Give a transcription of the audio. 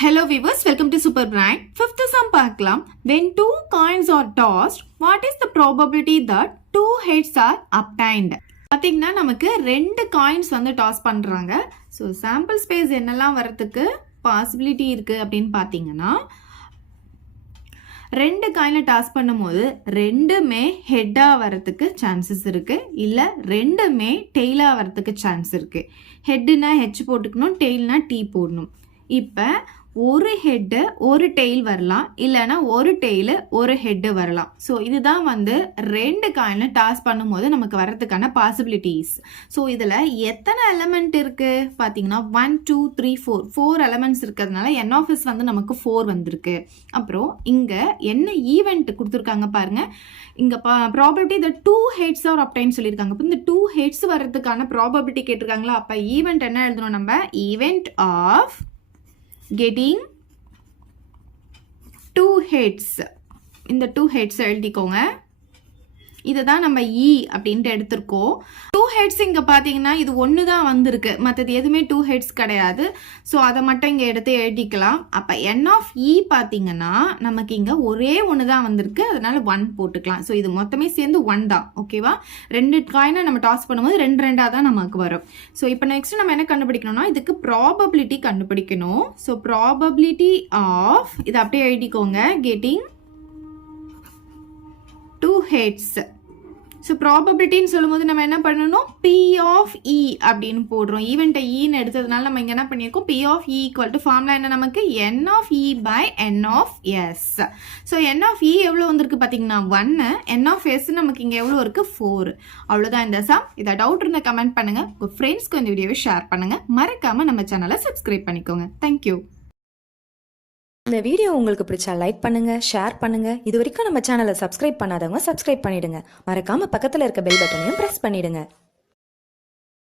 Hello viewers, welcome to Super Brain. Fifth sum பார்க்கலாம். When two coins are tossed, what is the probability that two heads are obtained? பார்த்தீங்கன்னா நமக்கு ரெண்டு coins வந்து toss பண்ணுறாங்க. So sample space என்னெல்லாம் வரத்துக்கு possibility இருக்குது அப்படின்னு பார்த்தீங்கன்னா, ரெண்டு காயினை டாஸ் பண்ணும்போது ரெண்டுமே ஹெட்டாக வரத்துக்கு சான்சஸ் இருக்குது, இல்லை ரெண்டுமே டெய்லாக வரத்துக்கு சான்ஸ் இருக்குது. ஹெட்டுனா ஹெச் போட்டுக்கணும், டெய்ல்னா டீ போடணும். இப்போ ஒரு ஹெட்டு ஒரு டெய்ல் வரலாம், இல்லைன்னா ஒரு டெய்லு ஒரு ஹெட்டு வரலாம். ஸோ இதுதான் வந்து ரெண்டு காயினை டாஸ் பண்ணும்போது நமக்கு வரதுக்கான பாசிபிலிட்டிஸ். ஸோ இதில் எத்தனை எலமெண்ட் இருக்குது பார்த்தீங்கன்னா 1 2 3 4 எலமெண்ட்ஸ் இருக்கிறதுனால என்ஆஃப்எஸ் வந்து நமக்கு 4 வந்திருக்கு. அப்புறம் இங்கே என்ன ஈவெண்ட் கொடுத்துருக்காங்க பாருங்கள், இங்கே ப்ராபபிலிட்டி த 2 ஹெட்ஸ் ஆர் அப்டைன் சொல்லியிருக்காங்க. இப்போ இந்த 2 ஹெட்ஸ் வர்றதுக்கான ப்ராபபிலிட்டி கேட்டிருக்காங்களா, அப்போ ஈவெண்ட் என்ன எழுதணும் நம்ம, ஈவெண்ட் ஆஃப் getting 2 heads. இந்த 2 heads எழுதிக்கோங்க. இதை தான் நம்ம இ அப்படின்ட்டு எடுத்திருக்கோம். 2 heads இங்கே பார்த்தீங்கன்னா இது ஒன்று தான் வந்திருக்கு, மற்றது எதுவுமே 2 heads கிடையாது. ஸோ அதை மட்டும் இங்கே எடுத்து எழுதிக்கலாம். அப்போ என் ஆஃப் இ பார்த்தீங்கன்னா நமக்கு இங்கே ஒரே ஒன்று தான் வந்திருக்கு, அதனால 1 போட்டுக்கலாம். ஸோ இது மொத்தமே சேர்ந்து 1 தான். ஓகேவா, ரெண்டு காயினை நம்ம டாஸ் பண்ணும்போது ரெண்டாக தான் நமக்கு வரும். ஸோ இப்போ நெக்ஸ்ட் நம்ம என்ன கண்டுபிடிக்கணும்னா, இதுக்கு ப்ராபபிலிட்டி கண்டுபிடிக்கணும். ஸோ ப்ராபபிலிட்டி ஆஃப், இதை அப்படியே எழுதிக்கோங்க, கெட்டிங் 2 heads. ஸோ ப்ராபபிலிட்டின்னு சொல்லும்போது நம்ம என்ன பண்ணணும், பி ஆஃப் இ அப்படின்னு போடுறோம். ஈவெண்ட்டை ஈன்னு எடுத்ததுனால நம்ம இங்கே என்ன பண்ணியிருக்கோம், P of E equal to formula என்ன நமக்கு, N of E by N of S. So N of E எவ்வளோ வந்திருக்கு பார்த்தீங்கன்னா 1, என் ஆஃப் எஸ் நமக்கு இங்கே எவ்வளோ இருக்குது 4. அவ்வளோதான் இந்த சம். இதை டவுட் இருந்தால் கமெண்ட் பண்ணுங்கள், உங்கள் ஃப்ரெண்ட்ஸ்க்கு இந்த வீடியோவை ஷேர் பண்ணுங்கள், மறக்காமல் நம்ம சேனலை சப்ஸ்கிரைப் பண்ணிக்கோங்க. தேங்க்யூ. இந்த வீடியோ உங்களுக்கு பிடிச்சா லைக் பண்ணுங்க, ஷேர் பண்ணுங்க. இது வரைக்கும் நம்ம சேனலை சப்ஸ்கிரைப் பண்ணாதவங்க சப்ஸ்கிரைப் பண்ணிடுங்க. மறக்காம பக்கத்துல இருக்க பெல் பட்டனையும் பிரஸ் பண்ணிடுங்க.